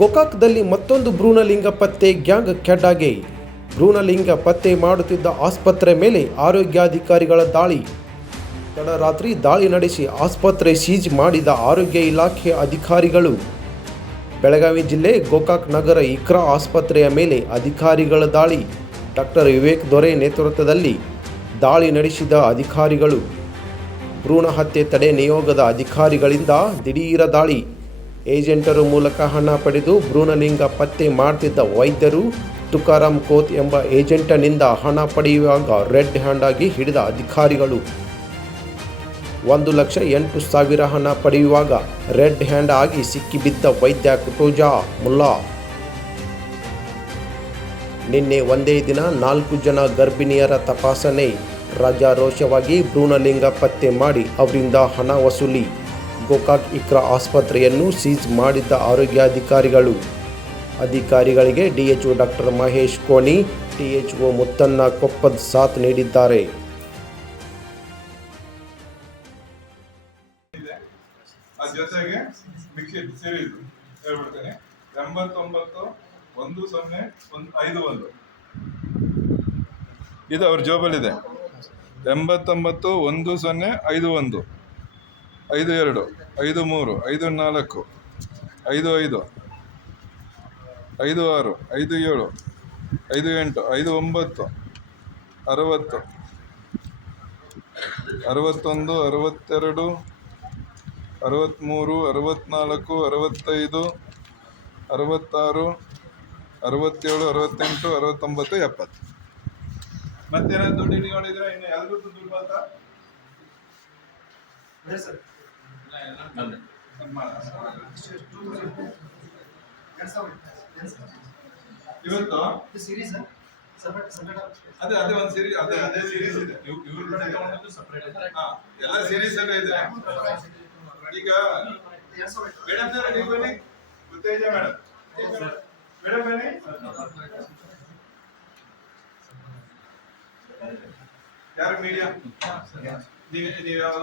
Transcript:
ಗೋಕಾಕ್ದಲ್ಲಿ ಮತ್ತೊಂದು ಭ್ರೂಣಲಿಂಗ ಪತ್ತೆ ಗ್ಯಾಂಗ್ ಕೆಡ್ಡಾಗೆ. ಭ್ರೂಣಲಿಂಗ ಪತ್ತೆ ಮಾಡುತ್ತಿದ್ದ ಆಸ್ಪತ್ರೆ ಮೇಲೆ ಆರೋಗ್ಯಾಧಿಕಾರಿಗಳ ದಾಳಿ. ತಡರಾತ್ರಿ ದಾಳಿ ನಡೆಸಿ ಆಸ್ಪತ್ರೆ ಸೀಜ್ ಮಾಡಿದ ಆರೋಗ್ಯ ಇಲಾಖೆ ಅಧಿಕಾರಿಗಳು. ಬೆಳಗಾವಿ ಜಿಲ್ಲೆ ಗೋಕಾಕ್ ನಗರ ಇಕ್ರಾ ಆಸ್ಪತ್ರೆಯ ಮೇಲೆ ಅಧಿಕಾರಿಗಳ ದಾಳಿ. ಡಾಕ್ಟರ್ ವಿವೇಕ್ ದೊರೆ ನೇತೃತ್ವದಲ್ಲಿ ದಾಳಿ ನಡೆಸಿದ ಅಧಿಕಾರಿಗಳು. ಭ್ರೂಣ ಹತ್ಯೆ ತಡೆ ನಿಯೋಗದ ಅಧಿಕಾರಿಗಳಿಂದ ದಿಢೀರ ದಾಳಿ. ಏಜೆಂಟರ ಮೂಲಕ ಹಣ ಪಡೆದು ಭ್ರೂಣಲಿಂಗ ಪತ್ತೆ ಮಾಡ್ತಿದ್ದ ವೈದ್ಯರು ತುಕಾರಾಮ್ ಕೋತ್ ಎಂಬ ಏಜೆಂಟನಿಂದ ಹಣ ಪಡೆಯುವಾಗ ರೆಡ್ ಹ್ಯಾಂಡ್ ಆಗಿ ಹಿಡಿದ ಅಧಿಕಾರಿಗಳು. ಒಂದು ಲಕ್ಷ ಎಂಟು ಸಾವಿರ ಹಣ ಪಡೆಯುವಾಗ ರೆಡ್ ಹ್ಯಾಂಡ್ ಆಗಿ ಸಿಕ್ಕಿಬಿದ್ದ ವೈದ್ಯ ಕುಟೋಜಾ ಮುಲ್ಲಾ. ನಿನ್ನೆ ಒಂದೇ ದಿನ ನಾಲ್ಕು ಜನ ಗರ್ಭಿಣಿಯರ ತಪಾಸಣೆ ರಾಜಾರೋಷವಾಗಿ ಭ್ರೂಣಲಿಂಗ ಪತ್ತೆ ಮಾಡಿ ಅವರಿಂದ ಹಣ ವಸೂಲಿ. ಗೋಕಾಕ್ ಇಕ್ರಾ ಆಸ್ಪತ್ರೆಯನ್ನು ಸೀಜ್ ಮಾಡಿದ್ದ ಆರೋಗ್ಯಾಧಿಕಾರಿಗಳು. ಅಧಿಕಾರಿಗಳಿಗೆ DHO doctor Mahesh Koni THO Muttanna Koppad ಸಾಥ್ ನೀಡಿದ್ದಾರೆ. ಜೊತೆಗೆ ಹೇಳ್ಬಿಡ್ತೇನೆ. ಎಂಬತ್ತೊಂಬತ್ತು, ಒಂದು ಸೊನ್ನೆ, ಒಂದು ಐದು ಒಂದು. ಇದು ಅವ್ರ ಜೋಬಲ್ಲಿದೆ ಎಂಬತ್ತೊಂಬತ್ತು, ಒಂದು ಸೊನ್ನೆ, ಐದು ಒಂದು. ಐದು ಎರಡು ಐದು ಮೂರು ಐದು ನಾಲ್ಕು ಐದು ಐದು ಐದು ಆರು ಐದು ಏಳು ಐದು ಎಂಟು ಐದು ಒಂಬತ್ತು ಅರವತ್ತು ಅರವತ್ತೊಂದು ಅರವತ್ತೆರಡು ಅರವತ್ತ್ಮೂರು ಅರವತ್ತ್ನಾಲ್ಕು ಅರವತ್ತೈದು ಅರವತ್ತಾರು ಅರವತ್ತೇಳು ಅರವತ್ತೆಂಟು ಅರವತ್ತೊಂಬತ್ತು ಎಪ್ಪತ್ತು. ಮತ್ತೇನಾದ್ರು ದುಡ್ಡು ಇಟ್ಕೊಂಡಿದ್ರೆ ಇನ್ನು ಎಲ್ರಿಗೂ ದುಡ್ಡು ಬಂತ ಇವತ್ತು? ಅದೇ ಅದೇ ಒಂದು ಸೀರೀಸ್ ಅದೇ ಅದೇ ಸೀರೀಸ್ ಇದೆ. ಇವ್- ಇವ್ರ ಕಡೆ ತಗೊಂಡದ್ದು ಎಲ್ಲ ಸೀರೀಸ್ ಅಲ್ಲ ಇದೆ. ಈಗ ಮೇಡಮ್ ಸರ್ ನೀವು ಬನ್ನಿ. ಉತ್ತೇಜ ಮೇಡಮ್ ಮೇಡಮ್ ಬನ್ನಿ. ಯಾರು ಮೀಡಿಯಾ ನೀವು ನೀವು ಯಾರು